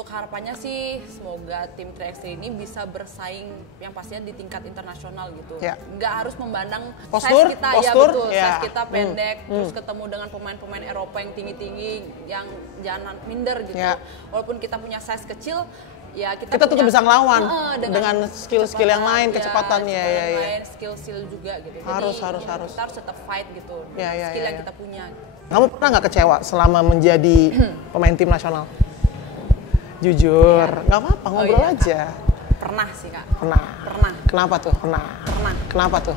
untuk harapannya sih semoga tim 3x3 ini bisa bersaing yang pastinya di tingkat internasional gitu. Nggak harus memandang size kita, ya betul, size kita pendek, terus ketemu dengan pemain-pemain Eropa yang tinggi-tinggi, yang jangan minder gitu. Walaupun kita punya size kecil, ya kita tetap bisa ngelawan dengan skill-skill yang lain, kecepatannya skill juga gitu. Harus. Kita harus tetap fight gitu. Skill yang kita punya. Kamu pernah nggak kecewa selama menjadi pemain tim nasional? Jujur, nggak apa-apa, ngobrol aja. Pernah sih Kak. Pernah. Kenapa tuh? Pernah. Kenapa tuh?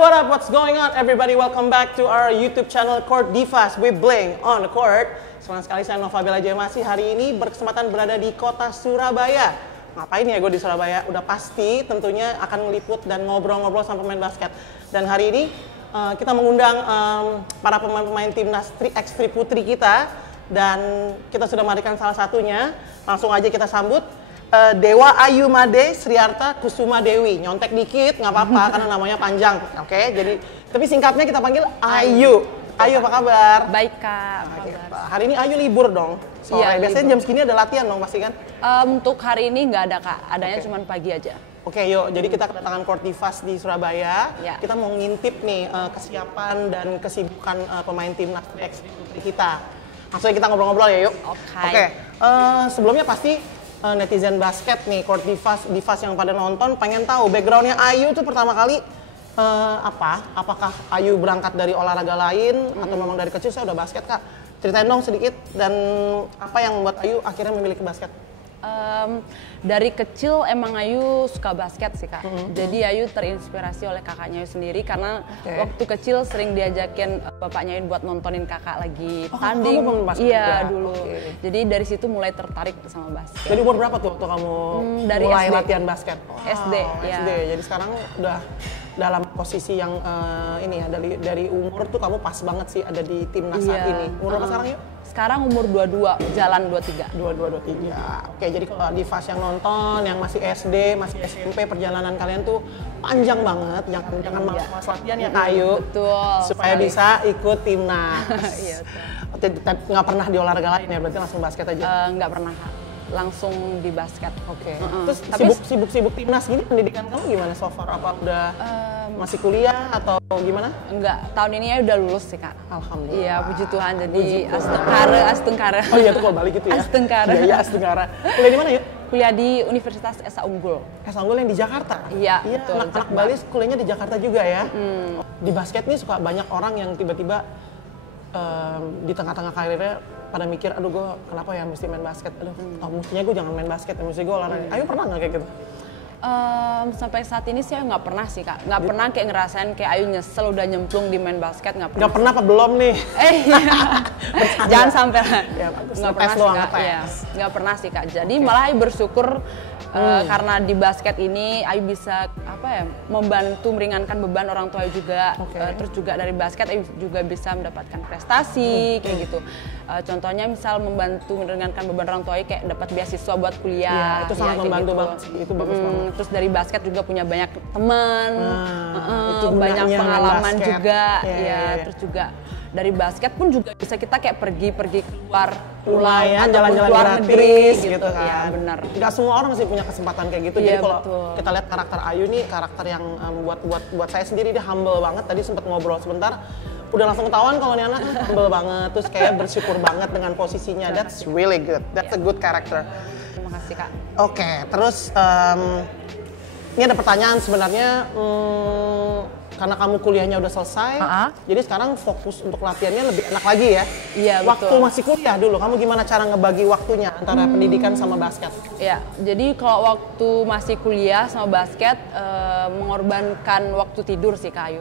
What up, what's going on everybody? Welcome back to our YouTube channel Court Divas with Bling on the Court. Senang sekali saya Nova Bella Jemasi hari ini berkesempatan berada di kota Surabaya. Ngapain ya gue di Surabaya? Udah pasti tentunya akan meliput dan ngobrol-ngobrol sama pemain basket. Dan hari ini kita mengundang para pemain-pemain timnas 3x3 putri kita. Dan kita sudah menghadirkan salah satunya. Langsung aja kita sambut. Dewa Ayu Made Sriarta Kusuma Dewi. Nyontek dikit nggak apa-apa karena namanya panjang. Oke, jadi tapi singkatnya kita panggil Ayu. Ayu, apa kabar? Baik Kak. Hari ini Ayu libur dong. Sore. Biasanya jam segini ada latihan dong pasti kan? Untuk hari ini nggak ada Kak. Adanya cuma pagi aja. Oke, yuk. Jadi kita kedatangan Court Divas di Surabaya. Kita mau ngintip nih kesiapan dan kesibukan pemain timnas 3x3 putri kita. Langsung kita ngobrol-ngobrol ya yuk. Oke. Sebelumnya pasti netizen basket nih, Court Divas yang pada nonton pengen tahu backgroundnya Ayu tuh pertama kali apa? Apakah Ayu berangkat dari olahraga lain atau memang dari kecil saya udah basket Kak? Ceritain dong sedikit dan apa yang membuat Ayu akhirnya memilih basket? Dari kecil emang Ayu suka basket sih Kak. Jadi Ayu terinspirasi oleh kakaknya Ayu sendiri karena waktu kecil sering diajakin bapaknya Ayu buat nontonin kakak lagi tanding. Iya dulu. Jadi dari situ mulai tertarik sama basket. Jadi umur berapa tuh waktu kamu dari mulai SD. latihan basket? SD. SD. Jadi sekarang udah dalam posisi yang ini ya dari umur tuh kamu pas banget sih ada di timnas saat ini. Umur berapa sekarang yuk? Sekarang umur 22, jalan 23. 23. Oke, jadi kalau Divas yang nonton, yang masih SD, masih SMP, perjalanan kalian tuh panjang banget. Jangan malas latihan ya Kak Ayu. Betul. Supaya bisa ikut timnas. Iya betul. Nggak pernah di olahraga lain ya, berarti langsung basket aja? Nggak pernah Kak. Langsung di basket. Oke. Terus sibuk timnas gini pendidikan kamu gimana so far? Apa udah masih kuliah atau gimana? Enggak, tahun ini ya udah lulus sih Kak. Alhamdulillah. Iya, puji Tuhan. Jadi Astengkara. Oh iya tuh kalau balik gitu ya. Astengkara. Iya, Astengkara. Kuliah di mana yuk? Kuliah di Universitas Esa Unggul. Esa Unggul yang di Jakarta? Iya, betul. Anak Bali kuliahnya di Jakarta juga ya? Di basket nih suka banyak orang yang tiba-tiba di tengah-tengah karirnya pada mikir, aduh gue kenapa ya mesti main basket, mestinya gue jangan main basket, mesti gue olahraga. Ayo pernah nggak kayak gitu? Sampai saat ini sih Ayu nggak pernah sih Kak, nggak pernah kayak ngerasain kayak Ayu nyesel udah nyemplung di main basket, nggak pernah. Nggak pernah apa belum nih? Jangan sampai nggak pernah sih Kak. Ya, nggak pernah sih Kak. Jadi malah Ayu bersyukur karena di basket ini Ayu bisa membantu meringankan beban orang tua Ayu juga. Terus juga dari basket Ayu juga bisa mendapatkan prestasi kayak gitu. Contohnya misal membantu meringankan beban orang tua Ayu kayak dapat beasiswa buat kuliah. Itu sangat membantu banget sih, itu bagus banget. Terus dari basket juga punya banyak teman, banyak pengalaman juga. Terus juga dari basket pun juga bisa kita kayak pergi keluar lumayan jalan-jalan luar gratis negeri gitu kan. Iya benar. Gak semua orang sih punya kesempatan kayak gitu. Jadi kalau kita lihat karakter Ayu nih karakter yang buat saya sendiri dia humble banget. Tadi sempat ngobrol sebentar, udah langsung ketahuan kalau nih anak humble banget. Terus kayak bersyukur banget dengan posisinya. That's really good. That's a good character. Terima kasih Kak. Oke, terus ini ada pertanyaan sebenarnya. Karena kamu kuliahnya udah selesai, jadi sekarang fokus untuk latihannya lebih enak lagi ya? Iya, waktu betul. masih kuliah dulu, kamu gimana cara ngebagi waktunya antara pendidikan sama basket? Iya, jadi kalau waktu masih kuliah sama basket, mengorbankan waktu tidur sih Kak Ayu.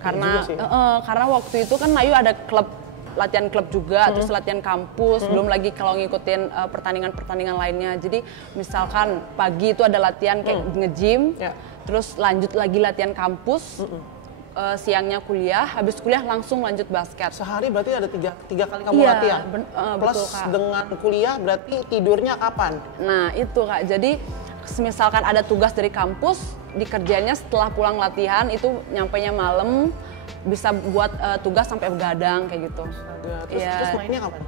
Karena waktu itu kan Ayu ada klub latihan klub juga, terus latihan kampus, belum lagi kalau ngikutin pertandingan-pertandingan lainnya. Jadi misalkan pagi itu ada latihan kayak nge-gym, terus lanjut lagi latihan kampus, siangnya kuliah, habis kuliah langsung lanjut basket. Sehari berarti ada tiga kali kamu latihan? Plus betul, Kak. Dengan kuliah berarti tidurnya kapan? Nah itu Kak, jadi misalkan ada tugas dari kampus, dikerjainnya setelah pulang latihan, itu nyampainya malam, bisa buat tugas sampai begadang kayak gitu. Terus mainnya kapan?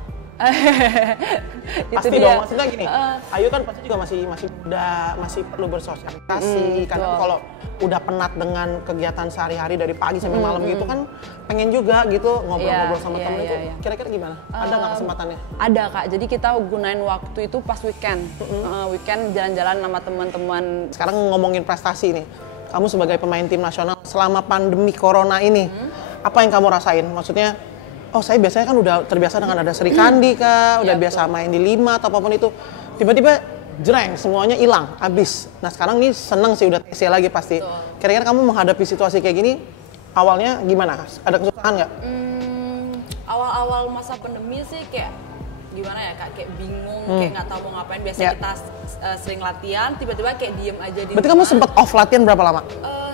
Itu pasti dia. dong, maksudnya gini, Ayu kan pasti juga masih muda, masih perlu bersosialisasi, karena kalau udah penat dengan kegiatan sehari-hari dari pagi sampai malam gitu kan, pengen juga gitu ngobrol-ngobrol sama temen itu, kira-kira gimana? Ada nggak kesempatannya? Ada Kak, jadi kita gunain waktu itu pas weekend, weekend jalan-jalan sama teman-teman. Sekarang ngomongin prestasi nih, kamu sebagai pemain tim nasional selama pandemi corona ini, apa yang kamu rasain? Maksudnya, oh saya biasanya kan udah terbiasa dengan ada Sri Kandi kah, udah biasa main di 5 atau apapun itu. Tiba-tiba jreng, semuanya hilang, habis. Nah sekarang nih seneng sih udah TC lagi pasti. Kira-kira kamu menghadapi situasi kayak gini, awalnya gimana? Ada kesusahan nggak? Awal-awal masa pandemi sih kayak gimana ya Kak, kayak bingung, kayak nggak tahu mau ngapain. Biasanya kita sering latihan, tiba-tiba kayak diem aja di Berarti rumah. kamu sempat off latihan berapa lama?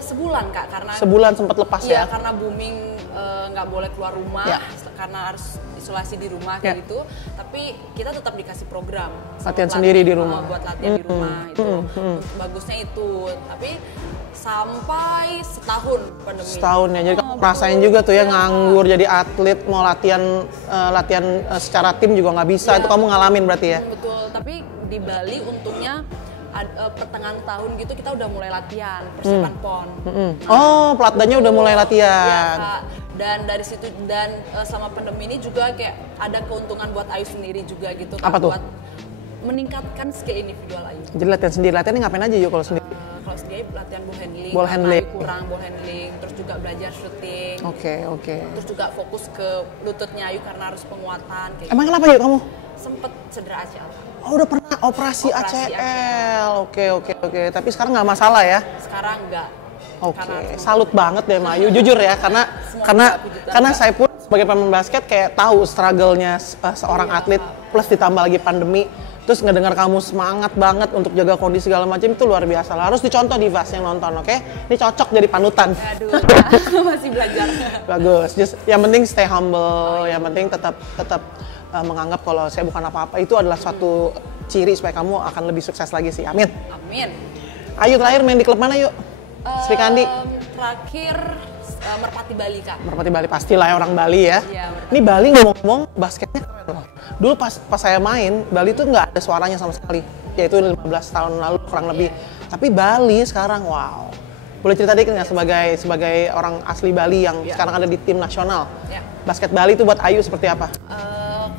Sebulan Kak, karena Sebulan sempat lepas ya? karena booming nggak boleh keluar rumah, karena harus isolasi di rumah kayak gitu. Tapi kita tetap dikasih program latihan sendiri di rumah, buat latihan di rumah itu. Bagusnya itu, tapi sampai setahun pandemi. Setahun ya, jadi kamu rasain juga tuh ya nganggur jadi atlet, mau latihan secara tim juga nggak bisa, itu kamu ngalamin berarti ya? Betul, tapi di Bali untungnya pertengahan tahun gitu kita udah mulai latihan persiapan PON. Oh, pelatnahnya udah mulai latihan. Kak. Dan dari situ selama pandemi ini juga kayak ada keuntungan buat Ayu sendiri juga gitu Kak, apa tuh? buat meningkatkan skill individual Ayu. Jadi latihan sendiri, latihannya ngapain aja yuk kalau sendiri? Kalau sendiri latihan ball handling, Ball handling. Ayu kurang ball handling, terus juga belajar shooting. Oke. Terus juga fokus ke lututnya Ayu karena harus penguatan kayak Emang kenapa yuk kamu? sempet cedera ACL. Oh udah pernah operasi ACL. Oke. Tapi sekarang nggak masalah ya? Sekarang enggak. Oke. Salut banget deh Mayu, jujur ya, karena saya pun sebagai pemain basket kayak tahu struggle-nya seorang atlet, plus ditambah lagi pandemi. Terus ngedengar kamu semangat banget untuk jaga kondisi segala macam, itu luar biasa lah. Harus dicontoh Divas yang nonton, oke? Ini cocok jadi panutan. Aduh, masih belajar. Bagus. Yang penting stay humble, yang penting tetap menganggap kalau saya bukan apa-apa, itu adalah suatu ciri supaya kamu akan lebih sukses lagi sih. Amin. Ayu terakhir main di klub mana yuk? Sri Kandi? Terakhir Merpati Bali Kak. Merpati Bali, pastilah ya orang Bali ya. Iya, ini Bali ngomong-ngomong basketnya keren loh. Dulu pas saya main, Bali tuh nggak ada suaranya sama sekali. Yaitu 15 tahun lalu kurang lebih. Tapi Bali sekarang wow. Boleh cerita dikit nggak sebagai orang asli Bali yang sekarang ada di tim nasional? Basket Bali itu buat Ayu seperti apa?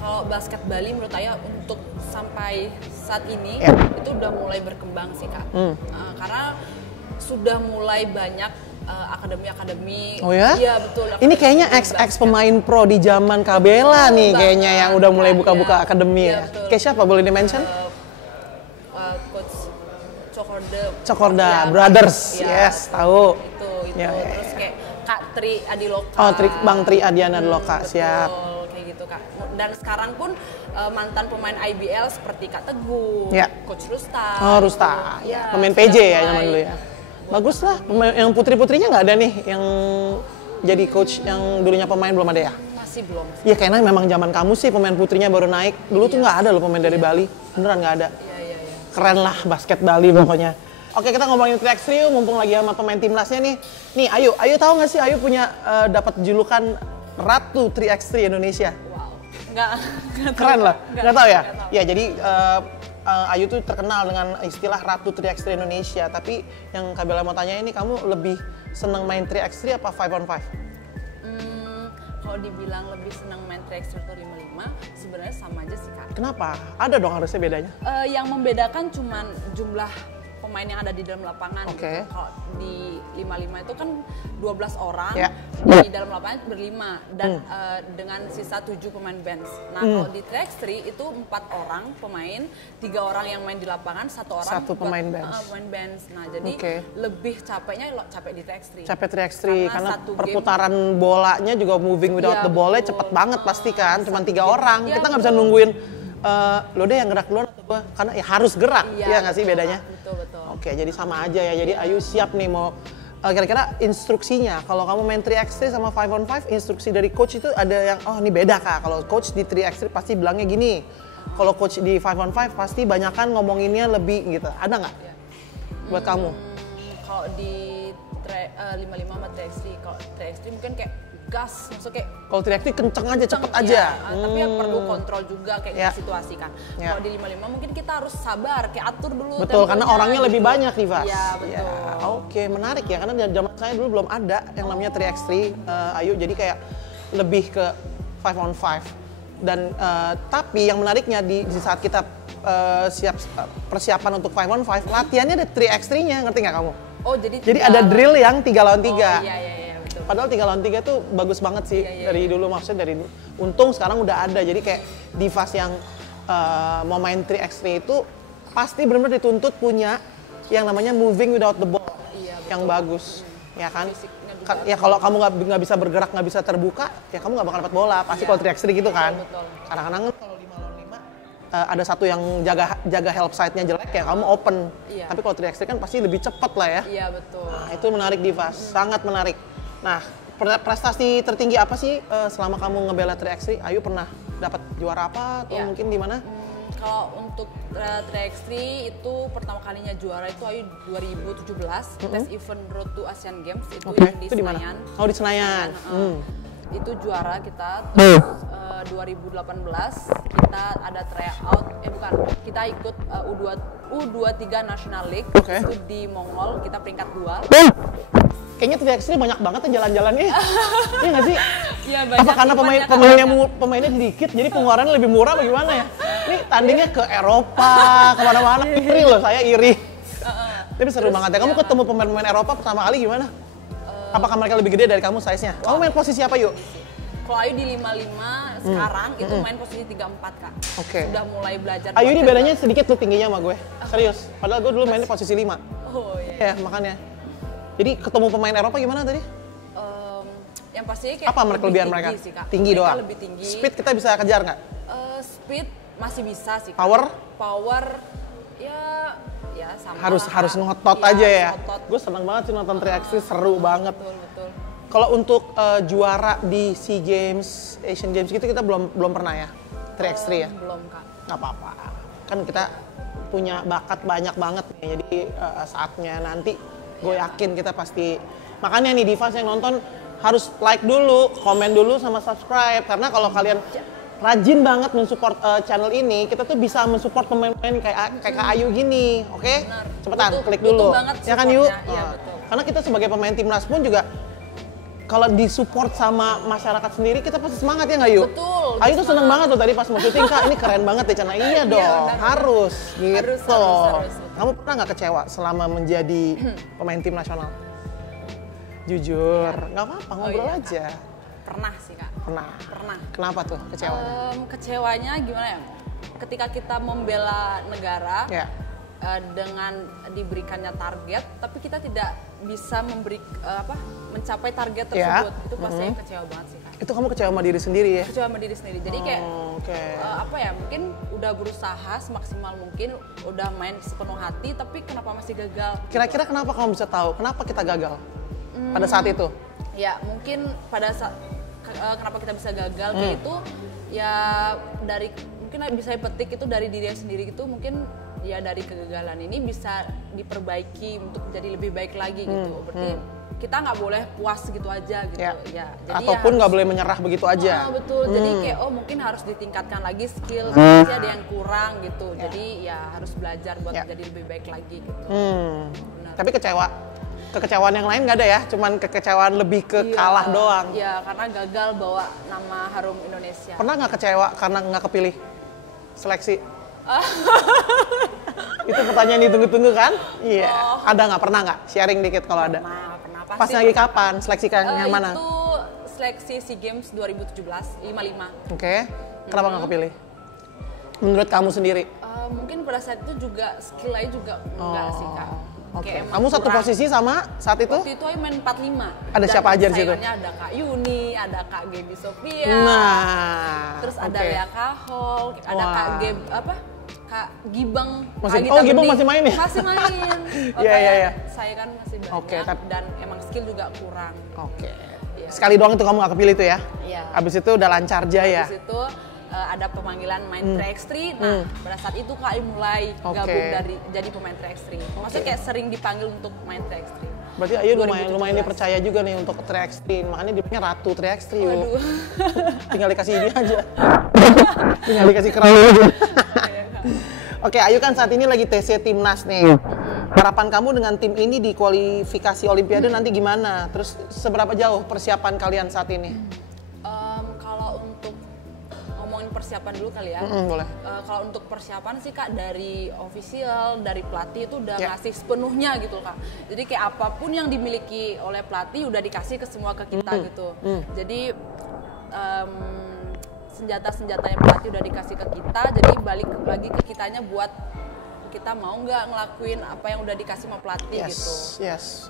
Kalau basket Bali menurut Ayu untuk sampai saat ini itu udah mulai berkembang sih Kak. Karena sudah mulai banyak akademi-akademi. Oh ya? Iya betul. Ini kayaknya ex pemain pro di zaman Kabela nih kayaknya yang udah mulai buka-buka akademi ya. Kayak siapa boleh di-mention? Coach Cokorda Brothers. Yes, tahu. Itu. Terus kayak Kak Tri Adiloka. Oh, Bang Tri Adiana Adiloka, siap. Kayak gitu Kak. Dan sekarang pun mantan pemain IBL seperti Kak Teguh, Coach Rusta. Oh, Rusta. Pemain PJ ya zaman dulu ya. Bagus lah, yang putri-putrinya nggak ada nih yang jadi coach yang dulunya pemain belum ada ya? Masih belum. Iya kayaknya memang zaman kamu sih pemain putrinya baru naik. Dulu tuh nggak ada loh pemain dari Bali, beneran nggak ada. Iya. Keren lah basket Bali pokoknya. Oke kita ngomongin 3x3 mumpung lagi sama pemain timnasnya nih. Nih Ayu tahu nggak sih Ayu punya dapat julukan Ratu 3x3 Indonesia? Wow, nggak keren lah, nggak tahu ya? Ya jadi Ayu tuh terkenal dengan istilah Ratu 3x3 Indonesia, tapi yang Kabela mau tanya ini, kamu lebih seneng main 3x3 apa 5-on-5? Kalau dibilang lebih senang main 3x3 atau 5-5, sebenarnya sama aja sih Kak. Kenapa? Ada dong harusnya bedanya. Yang membedakan cuman jumlah pemain yang ada di dalam lapangan. Oke. Gitu. Kalau di 55 itu kan 12 orang, Ya. di dalam lapangan berlima dan dengan sisa 7 pemain bench. Nah kalau di 3x3 itu 4 orang pemain, 3 orang yang main di lapangan, 1 orang Satu pemain bench. pemain bench. Nah jadi lebih capeknya capek di 3x3. Capek 3x3 karena satu perputaran bolanya juga moving without the ball-nya cepet banget pasti kan, cuma 3 orang. Iya, Kita nggak bisa nungguin lo deh yang gerak duluan atau gua, karena ya harus gerak. Iya nggak sih bedanya? Betul. Oke, jadi sama aja ya. Jadi Ayu siap nih mau kira-kira instruksinya. Kalau kamu main 3x3 sama 5-on-5, instruksi dari coach itu ada yang ini beda Kak. Kalau coach di 3x3 pasti bilangnya gini. Kalau coach di 5-on-5 pasti banyakan ngomonginnya lebih gitu. Ada nggak buat kamu? Kalau di 55 sama 3x3, kalau 3x3 mungkin kayak gas, maksudnya kayak kalau 3x3 kenceng aja, cepet aja. Ya, tapi ya perlu kontrol juga kayak situasi kan. Kalau di 55 mungkin kita harus sabar, kayak atur dulu. Betul, karena orangnya lebih banyak nih, Vas. Iya, betul. Oke, menarik ya, karena zaman saya dulu belum ada yang namanya 3x3, Ayu, jadi kayak lebih ke 5-on-5. Dan tapi yang menariknya di saat kita siap persiapan untuk 5-on-5, latihannya ada 3x3-nya, ngerti nggak kamu? Oh, jadi ada drill yang 3 lawan 3. Oh, iya, betul. Padahal 3 lawan 3 tuh bagus banget sih dari dulu, maksudnya dari untung sekarang udah ada. Jadi kayak di fase yang mau main 3x3 itu pasti benar-benar dituntut punya yang namanya moving without the ball yang bagus, ya kan? Ya kalau kamu nggak bisa bergerak, nggak bisa terbuka, ya kamu nggak bakal dapat bola. Pasti kalau 3x3 gitu kan. Kadang-kadang kalau 5 lawan 5 ada satu yang jaga help side-nya jelek ya kamu open. Tapi kalau 3x3 kan pasti lebih cepat lah ya. Iya betul. Nah, itu menarik Divas, sangat menarik. Nah, prestasi tertinggi apa sih selama kamu ngebela 3x3? Ayu pernah dapat juara apa atau mungkin di mana? Kalau untuk 3x3 itu pertama kalinya juara itu Ayu 2017 tes event Road to Asian Games itu yang di Senayan. Oh, di Senayan. Itu juara kita. Terus 2018 kita ada tryout, kita ikut U23 National League itu di Mongol, kita peringkat 2. Kayaknya 3x3 banyak banget ya jalan-jalannya. Iya nggak sih? Iya banyak. Apa karena pemainnya sedikit, jadi pengeluarannya lebih murah bagaimana ya? Ini tandingnya ke Eropa, kemana-mana. Iri loh, saya iri. Tapi seru banget ya. Kamu ketemu pemain-pemain Eropa pertama kali gimana? Apakah mereka lebih gede dari kamu size-nya? Kamu main posisi apa yuk? Kalau Ayu di 55 sekarang itu main posisi 34 Kak. Sudah mulai belajar. Ayu ini bedanya sedikit tuh tingginya sama gue. Serius. Padahal gue dulu mainnya posisi 5. Oh iya. Ya makanya. Jadi ketemu pemain Eropa gimana tadi? Yang pastinya kayak apa kelebihan mereka? Sih, Kak. Tinggi mereka doang. Lebih tinggi. Speed kita bisa kejar nggak? Speed masih bisa sih. Kak. Power ya sama. Harus ngotot aja ya. Gue seneng banget sih nonton 3x3, seru banget. Betul. Kalau untuk juara di SEA Games, Asian Games gitu kita belum pernah ya 3x3 ya? Belum Kak. Nggak apa-apa. Kan kita punya bakat banyak banget nih. Jadi saatnya nanti gue yakin kita pasti. Makanya nih Divas yang nonton harus like dulu, komen dulu sama subscribe. Karena kalau kalian rajin banget mensupport channel ini, kita tuh bisa mensupport pemain-pemain kayak Kak Ayu gini, oke? Cepetan, klik dulu. Ya kan Yu? Iya, betul. Karena kita sebagai pemain timnas pun juga kalau disupport sama masyarakat sendiri, kita pasti semangat ya nggak Yu? Betul. Ayu tuh seneng banget tuh tadi pas mau syuting, Kak, ini keren banget ya channel. Iya dong, harus gitu. Harus. Kamu pernah nggak kecewa selama menjadi pemain tim nasional? Jujur, nggak apa-apa, ngobrol aja. Pernah sih Kak. Pernah. Kenapa tuh kecewa? Kecewanya gimana ya? Ketika kita membela negara dengan diberikannya target, tapi kita tidak bisa mencapai target tersebut, itu pasti kecewa banget sih Kak. Itu kamu kecewa sama diri sendiri ya? Kecewa sama diri sendiri. Jadi kayak mungkin udah berusaha semaksimal mungkin, udah main sepenuh hati, tapi kenapa masih gagal? Kira-kira kenapa kamu bisa tahu? Kenapa kita gagal pada saat itu? Ya mungkin pada saat kenapa kita bisa gagal kayak itu ya dari mungkin bisa petik itu dari diri sendiri gitu, mungkin ya dari kegagalan ini bisa diperbaiki untuk jadi lebih baik lagi gitu. Berarti kita nggak boleh puas gitu aja gitu ya. Jadi ataupun nggak boleh menyerah begitu aja. Betul. Jadi kayak mungkin harus ditingkatkan lagi skill, masih ada yang kurang gitu. Jadi ya harus belajar buat jadi lebih baik lagi gitu. Tapi kekecewaan yang lain nggak ada ya? Cuman kekecewaan lebih ke kalah doang. Iya, karena gagal bawa nama harum Indonesia. Pernah nggak kecewa karena nggak kepilih seleksi? Itu pertanyaan ditunggu-tunggu kan? Iya. Ada nggak? Pernah nggak? Sharing dikit kalau ada. Pernah. Pas lagi kapan? Seleksi yang mana? Itu seleksi SEA Games 2017, 55. Oke. Kenapa nggak kepilih? Menurut kamu sendiri? Mungkin pada saat itu juga skill aja juga enggak sih Kak. Oke. Kamu satu posisi sama saat itu? Waktu itu aku main 45. Ada siapa aja di situ? Ada Kak Yuni, ada Kak Gaby Sofia. Nah. Terus ada Lea Kahol, ada Kak Kak Gibang. Gibang masih main ya? Masih main. Iya. Saya kan masih banyak dan emang skill juga kurang. Oke. Sekali doang itu kamu nggak kepilih itu ya? Iya. Abis itu udah lancar jaya. Abis itu ada pemanggilan main 3x3. Nah, pada saat itu Kak mulai gabung jadi pemain 3x3. Maksudnya kayak sering dipanggil untuk main 3x3. Berarti Ayu lumayan dipercaya juga nih untuk 3x3. Makanya dia punya ratu 3x3. Tinggal dikasih ini aja. Tinggal dikasih crown aja. Oke, Ayu kan saat ini lagi TC Timnas nih. Harapan kamu dengan tim ini di kualifikasi Olimpiade nanti gimana? Terus seberapa jauh persiapan kalian saat ini? Kalau untuk ngomongin persiapan dulu kali ya. Boleh. Kalau untuk persiapan sih Kak, dari official, dari pelatih itu udah ngasih sepenuhnya gitu Kak. Jadi kayak apapun yang dimiliki oleh pelatih udah dikasih ke semua ke kita gitu. Jadi senjata-senjata yang pelatih udah dikasih ke kita, jadi balik lagi ke kitanya buat kita mau nggak ngelakuin apa yang udah dikasih sama pelatih gitu. Yes.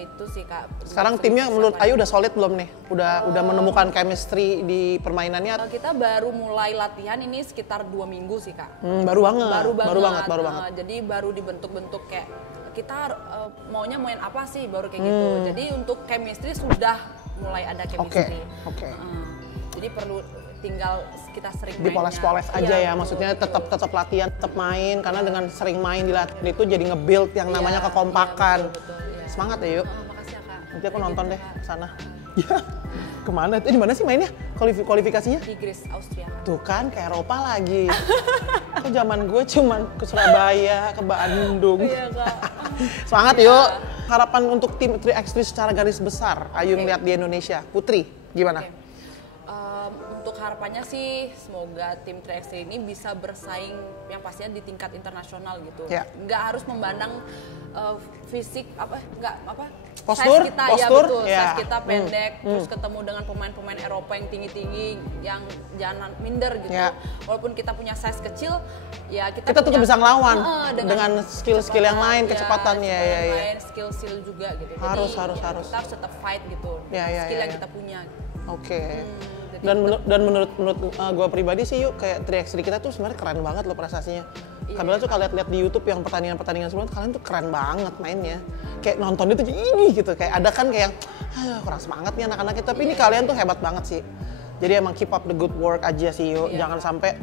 Itu sih Kak. Sekarang timnya menurut Ayu udah solid belum nih? Udah menemukan chemistry di permainannya? Kita baru mulai latihan ini sekitar 2 minggu sih Kak. Baru banget. Jadi baru dibentuk-bentuk kayak kita maunya main apa sih baru kayak gitu. Jadi untuk chemistry sudah mulai ada chemistry. Oke. Jadi perlu tinggal kita sering dipoles-poles aja ya, maksudnya tetap latihan, tetap main, karena dengan sering main di latihan itu jadi nge-build yang namanya kekompakan. Betul. Semangat ya Yuk. Makasih ya Kak. Nanti aku nonton deh ke sana. Ya, kemana? Di mana sih mainnya? Kualifikasinya? Di Greece, Austria. Tuh kan, ke Eropa lagi. Kok zaman gue cuman ke Surabaya, ke Bandung. Iya Kak. Semangat Yuk. Harapan untuk tim 3x3 secara garis besar, Ayu ngeliat di Indonesia. Putri, gimana? Untuk harapannya sih semoga tim 3x3 ini bisa bersaing yang pastinya di tingkat internasional gitu. Nggak harus memandang fisik postur, size kita size kita pendek, terus ketemu dengan pemain-pemain Eropa yang tinggi-tinggi yang jangan minder gitu. Walaupun kita punya size kecil, ya kita tuh bisa ngelawan dengan skill-skill yang lain, kecepatan lain, skill juga gitu. Harus. Kita harus tetap fight gitu. Skill yang kita punya. Oke. Dan menurut gue pribadi sih Yuk, kayak 3x3 kita tuh sebenarnya keren banget loh prestasinya. Kadang tuh kalian lihat di YouTube yang pertandingan sebelumnya, kalian tuh keren banget mainnya. Kayak nontonnya tuh ini gitu, kayak ada kan kayak kurang semangat nih anak-anaknya, tapi ini kalian tuh hebat banget sih. Jadi emang keep up the good work aja sih Yuk, jangan sampai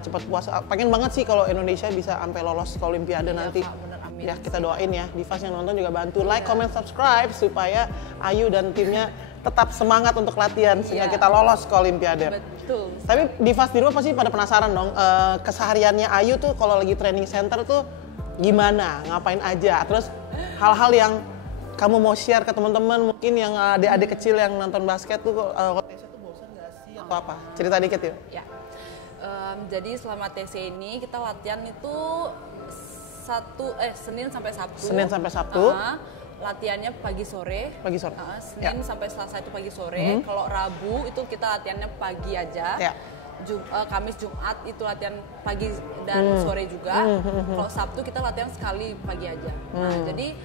cepat puas. Pengen banget sih kalau Indonesia bisa sampai lolos ke Olimpiade nanti. Kak, bener, amin. Ya kita doain ya, Divas yang nonton juga bantu like, comment, subscribe supaya Ayu dan timnya tetap semangat untuk latihan sehingga kita lolos ke Olimpiade. Betul. Tapi Divas di rumah pasti pada penasaran dong, kesehariannya Ayu tuh kalau lagi training center tuh gimana, ngapain aja, terus hal-hal yang kamu mau share ke teman-teman mungkin yang adik-adik kecil yang nonton basket tuh kalau TC tuh bosan nggak sih atau apa? Cerita dikit yuk. Ya. Jadi selama TC ini kita latihan itu Senin sampai Sabtu. Latihannya pagi sore. Senin sampai Selasa itu pagi sore. Kalau Rabu itu kita latihannya pagi aja. Kamis, Jumat itu latihan pagi dan sore juga. Kalau Sabtu kita latihan sekali pagi aja. Nah, jadi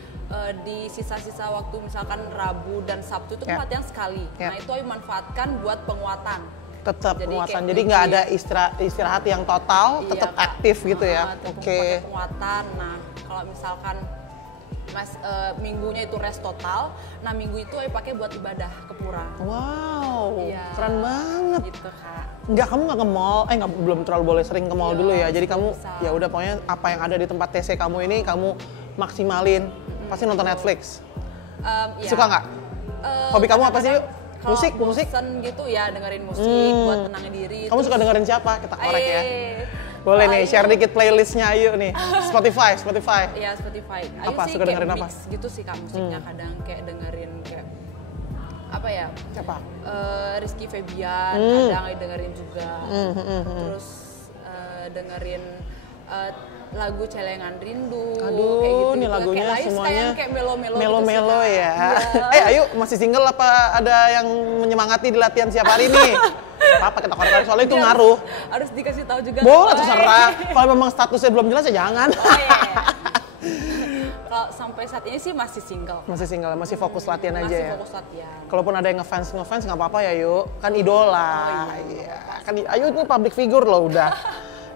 di sisa-sisa waktu misalkan Rabu dan Sabtu itu latihan sekali. Nah, itu Ayu manfaatkan buat penguatan. Tetap penguatan. Jadi nggak ada istirahat yang total, tetap aktif gitu ya. Oke. Penguatan. Nah, kalau misalkan minggunya itu rest total, nah minggu itu Ayu pakai buat ibadah ke pura. Wow, keren banget. Gitu Kak. Kamu nggak ke mall? Belum terlalu boleh sering ke mall dulu ya. Jadi kamu ya udah pokoknya apa yang ada di tempat TC kamu ini kamu maksimalin. Pasti nonton Netflix. Suka nggak? Hobi kamu apa sih? Musik? Bosen gitu ya dengerin musik buat tenangin diri. Kamu suka dengerin siapa? Kita korek ya. Boleh nih, share dikit playlistnya Ayu nih. Spotify. Iya, Spotify. Ayu apa? sih Suka dengerin kayak apa? mix gitu sih Kak musiknya, kadang kayak dengerin kayak apa ya? Siapa? Rizky Febian, kadang Ayu dengerin juga. Terus dengerin lagu Celengan Rindu. Aduh, kayak gitu. nih lagunya kayak semuanya kayak melo-melo. Melo-melo gitu sih, ya. Iya. Ayo, masih single apa ada yang menyemangati di latihan siap hari nih? Apa kita korek soalnya itu ngaruh. Harus dikasih tahu juga. Boleh terserah. Kalau memang statusnya belum jelas ya jangan. Oh iya. Kalau sampai saat ini sih masih single. Masih single, masih fokus latihan aja ya. Masih fokus latihan. Kalaupun ada yang ngefans nggak apa-apa ya yuk, kan idola. Iya. Kan Ayu itu public figure loh udah.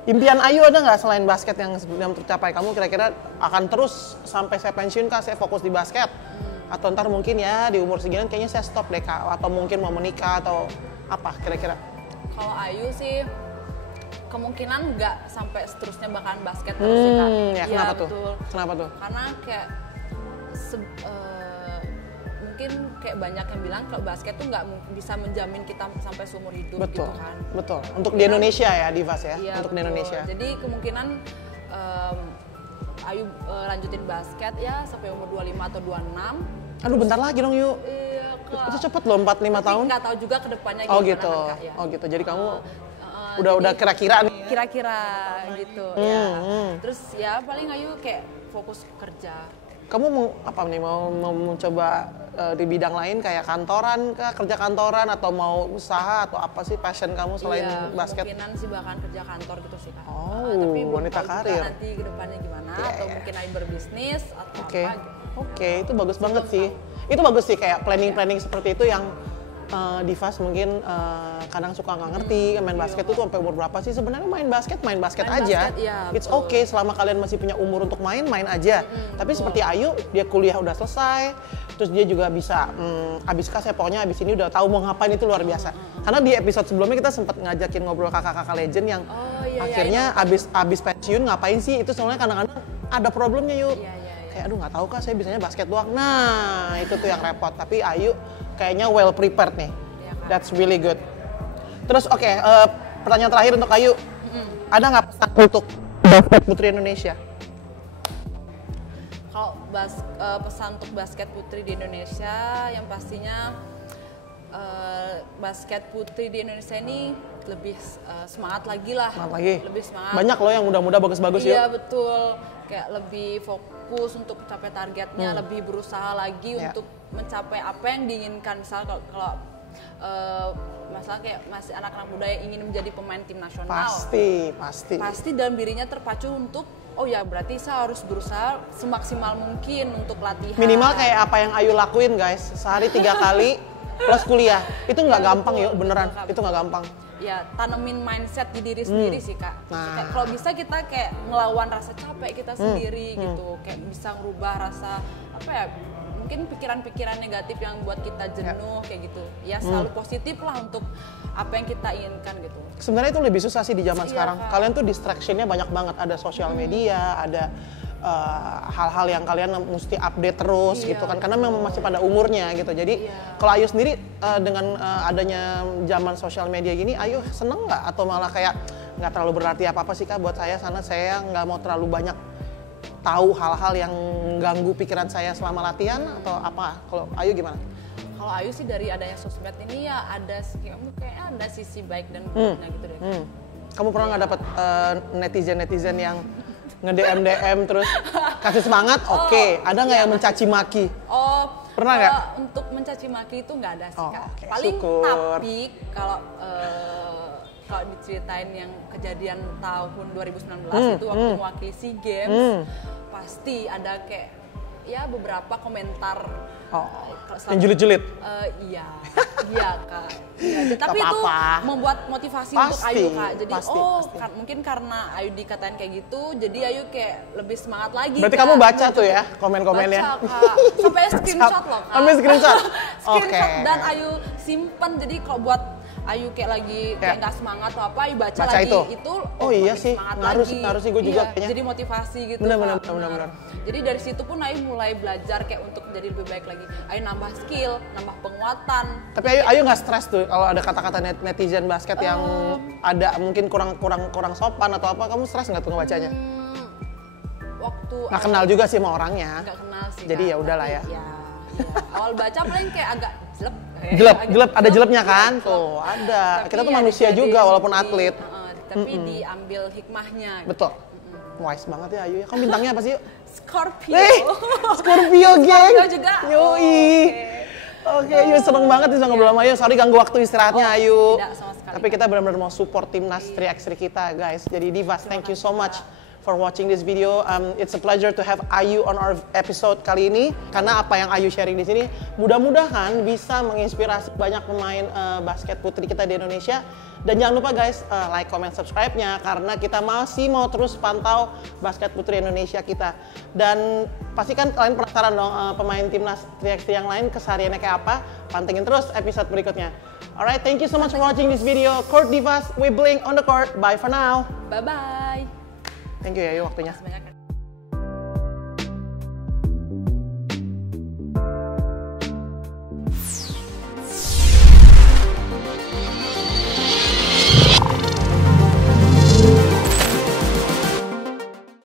Impian Ayu ada nggak selain basket yang tercapai? Kamu kira-kira akan terus sampai saya pensiun kak, saya fokus di basket? Atau ntar mungkin ya di umur segini kayaknya saya stop deh kak, atau mungkin mau menikah atau apa kira-kira? Kalau Ayu sih kemungkinan nggak sampai seterusnya bakalan basket terus sih kak. Ya kenapa tuh? Betul. Kenapa tuh? Karena kayak mungkin kayak banyak yang bilang kalau basket tuh nggak bisa menjamin kita sampai seumur hidup Betul, gitu kan. betul. Untuk di Indonesia ya Divas ya, Iya, untuk di betul. Indonesia. Jadi kemungkinan Ayu lanjutin basket ya sampai umur 25 atau 26. Aduh bentar lagi dong yuk. Iya kak. Itu cepet loh 4-5 tahun. Nggak tahu juga kedepannya Oh gimana gitu, kan kak ya. oh gitu. Jadi kamu Jadi udah kira-kira nih. Kira-kira gitu ya. Terus ya paling Ayu kayak fokus kerja. Kamu mau apa nih? Mau mencoba di bidang lain kayak kantoran kah, kerja kantoran atau mau usaha atau apa sih passion kamu selain basket? Kemungkinan sih bakalan kerja kantor gitu sih kak. Oh, tapi belum wanita tahu juga karir. nanti kedepannya gimana atau mungkin Ayu berbisnis atau Oke, apa gitu. oke, itu bagus banget sih. Itu bagus sih kayak planning seperti itu yang Divas mungkin kadang suka nggak ngerti main basket itu sampai umur berapa sih sebenarnya main basket Main aja. basket, iya, It's betul. okay selama kalian masih punya umur untuk main aja. Tapi seperti Ayu dia kuliah udah selesai, terus dia juga bisa abis saya pokoknya abis ini udah tahu mau ngapain itu luar biasa. Karena di episode sebelumnya kita sempat ngajakin ngobrol kakak-kakak legend yang akhirnya abis pensiun ngapain sih itu soalnya kadang-kadang ada problemnya yuk. Kayak aduh nggak tahu kak saya bisanya basket doang. Nah itu tuh yang repot. Tapi Ayu kayaknya well prepared nih. That's really good. Terus oke, pertanyaan terakhir untuk Ayu. Ada nggak pesan untuk basket putri Indonesia? Kalau pesan untuk basket putri di Indonesia yang pastinya basket putri di Indonesia ini lebih semangat lagi lah. Semangat lagi. Lebih semangat. Banyak loh yang muda-muda bagus-bagus yuk. Iya betul. Kayak lebih fokus untuk mencapai targetnya, lebih berusaha lagi untuk mencapai apa yang diinginkan. Misalnya kalau masalah kayak masih anak-anak muda yang ingin menjadi pemain tim nasional. Pasti dalam dirinya terpacu untuk oh ya berarti saya harus berusaha semaksimal mungkin untuk latihan. Minimal kayak apa yang Ayu lakuin guys, sehari 3 kali plus kuliah. Itu nggak gampang yuk, beneran. Itu nggak gampang. Ya tanemin mindset di diri sendiri sih kak. Nah. Kalau bisa kita kayak ngelawan rasa capek kita sendiri gitu, kayak bisa ngerubah rasa apa ya, mungkin pikiran-pikiran negatif yang buat kita jenuh kayak gitu. Ya selalu positif lah untuk apa yang kita inginkan gitu. Sebenarnya itu lebih susah sih di zaman sekarang. Kak. Kalian tuh distraction-nya banyak banget. Ada sosial media, ada hal-hal yang kalian mesti update terus gitu kan. Karena memang masih pada umurnya gitu. Jadi kalau Ayu sendiri dengan adanya zaman sosial media gini, Ayu seneng nggak? Atau malah kayak nggak terlalu berarti apa-apa sih kak buat saya? Sana saya nggak mau terlalu banyak tahu hal-hal yang ganggu pikiran saya selama latihan atau apa? Kalau Ayu gimana? Kalau Ayu sih dari adanya sosmed ini ya ada kayaknya ada sisi baik dan buruknya gitu deh. Kamu pernah nggak dapet netizen yang nge-DM terus kasih semangat? Oke. Ada nggak yang mencaci maki? Oh, pernah nggak? Untuk mencaci maki itu nggak ada sih kak. Okay. Paling Syukur. tapi kalau diceritain yang kejadian tahun 2019 itu waktu mewakili SEA Games, pasti ada kayak ya beberapa komentar. Yang julid-julid? Iya kak. Ya, tapi itu membuat motivasi untuk Ayu kak. Jadi pasti. Mungkin karena Ayu dikatain kayak gitu, jadi Ayu kayak lebih semangat lagi. Berarti kak. kamu baca tuh ya komen-komennya? Baca kak. Sampai screenshot loh kak. Sampai screenshot? Screenshot dan Ayu simpen. Jadi kalau buat Ayu kayak lagi kayak nggak semangat atau apa, Ayu baca lagi itu oh iya sih, ngaruh sih gue juga kayaknya. Jadi motivasi gitu. Benar. Jadi dari situ pun Ayu mulai belajar kayak untuk jadi lebih baik lagi. Ayu nambah skill, nambah penguatan. Tapi Ayu nggak stres tuh kalau ada kata-kata netizen basket yang ada mungkin kurang sopan atau apa, kamu stres nggak tuh ngebacanya? Waktu nggak kenal juga sih sama orangnya. Nggak kenal sih. Jadi ya udahlah ya. Awal baca paling kayak agak jelek, ada jelepnya kan? Tuh ada. Kita tuh manusia juga walaupun atlet. Tapi diambil hikmahnya. Betul. Wise banget ya Ayu ya. Kamu bintangnya apa sih? Scorpio. Scorpio, geng. Scorpio juga. Yoi. Oke, Ayu seneng banget bisa ngobrol sama Ayu. Sorry ganggu waktu istirahatnya Ayu. Tidak sama sekali. Tapi kita benar-benar mau support timnas 3x3 kita, guys. Jadi Divas, thank you so much for watching this video. It's a pleasure to have Ayu on our episode kali ini. Karena apa yang Ayu sharing di sini, mudah-mudahan bisa menginspirasi banyak pemain basket putri kita di Indonesia. Dan jangan lupa guys, like, comment, subscribe-nya karena kita masih mau terus pantau basket putri Indonesia kita. Dan pastikan kalian penasaran dong pemain timnas 3x3 yang lain kesehariannya kayak apa. Pantengin terus episode berikutnya. Alright, thank you so much for watching this video. Court Divas, we bling on the court. Bye for now. Bye-bye. Thank you ya, waktunya.